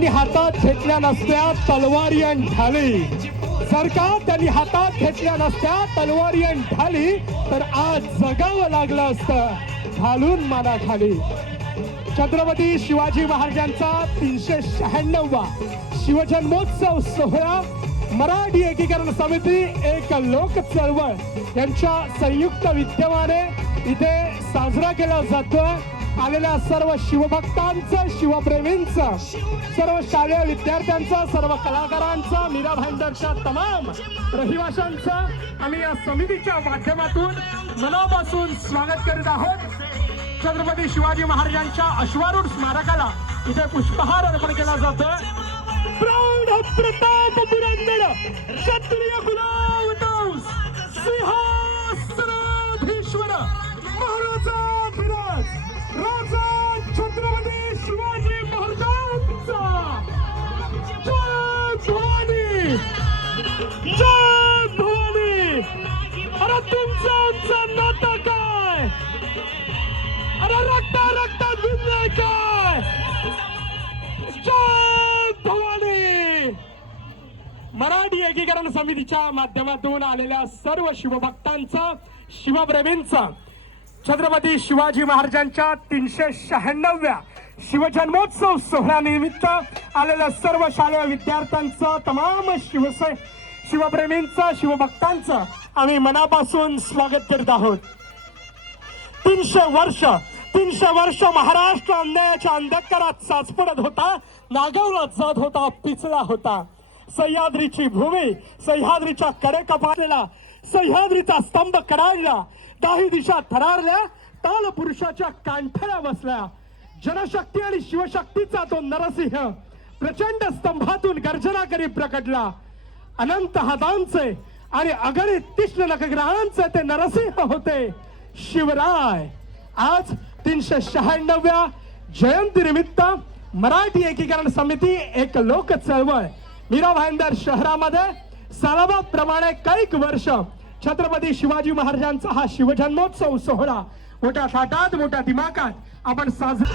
त्यांनी हातात घेतल्या नसत्या तलवारी आणि ढाली, जर का त्यांनी हातात घेतल्या नसत्या तलवारी आणि ढाली, तर आज जगावं लागलं असतं घालून माना खाली. छत्रपती शिवाजी महाराजांचा 396वा शिवजन्मोत्सव सोहळा मराठी एकीकरण समिती एक लोक चळवळ यांच्या संयुक्त विद्यमाने इथे साजरा केला जातोय. आलेल्या सर्व शिवभक्तांचं, शिवप्रेमींचं, सर्व शालेय विद्यार्थ्यांचं, सर्व कलाकारांचं, मीरा भाईंदरच्या तमाम रहिवाशांचं आम्ही या समितीच्या माध्यमातून मनापासून स्वागत करीत आहोत. छत्रपती शिवाजी महाराजांच्या अश्वारूढ स्मारकाला इथे पुष्पहार अर्पण केला जातोय. प्रौढ प्रताप पुरंदर क्षत्रिय कुलावतंस सिंहासनाधीश्वर महाराजाधिराज राजा छत्रपती शिवाजी महाराजांचा जय भवानी, जय भवानी. अरे तुमचं नातं काय? अरे रक्ता भिजलंय काय? जय भवानी. मराठी एकीकरण समितीच्या माध्यमातून आलेल्या सर्व शिवभक्तांचं, शिवप्रेमींचं छत्रपती शिवाजी महाराजांच्या 396व्या शिवजन्मोत्सव सोहळ्यानिमित्त आलेल्या सर्व शालेय विद्यार्थ्यांचं, तमाम शिवप्रेमींचं, शिवभक्तांचं आम्ही मनापासून स्वागत करीत आहोत. 300 वर्ष महाराष्ट्र अन्यायाच्या अंधकारात साचपडत होता, नागवला जात होता, पिचला होता. सह्याद्रीची भूमी, सह्याद्रीच्या कडे कपाळलेला, सह्याद्रीचा स्तंभ कडाळला, दाही दिशा थरारल्या, ताल पुरुषाच्या कांठळ्या बसल्या. जनशक्ती आणि शिवशक्तीचा तो नरसिंह प्रचंड स्तंभातून गर्जना करी प्रकटला. अनंत हातांचे आणि अगणित तीक्ष्ण नखग्रहांचे ते नरसिंह होते शिवराय. आज 396व्या जयंती निमित्त मराठी एकीकरण समिती एक लोक चळवळ मीरा भाईंदर शहरामध्ये सालाबाप्रमाणे कैक वर्ष छत्रपती शिवाजी महाराजांचा हा शिवजन्मोत्सव सोहळा मोठ्या थाटात, मोठ्या दिमाखात आपण साजरा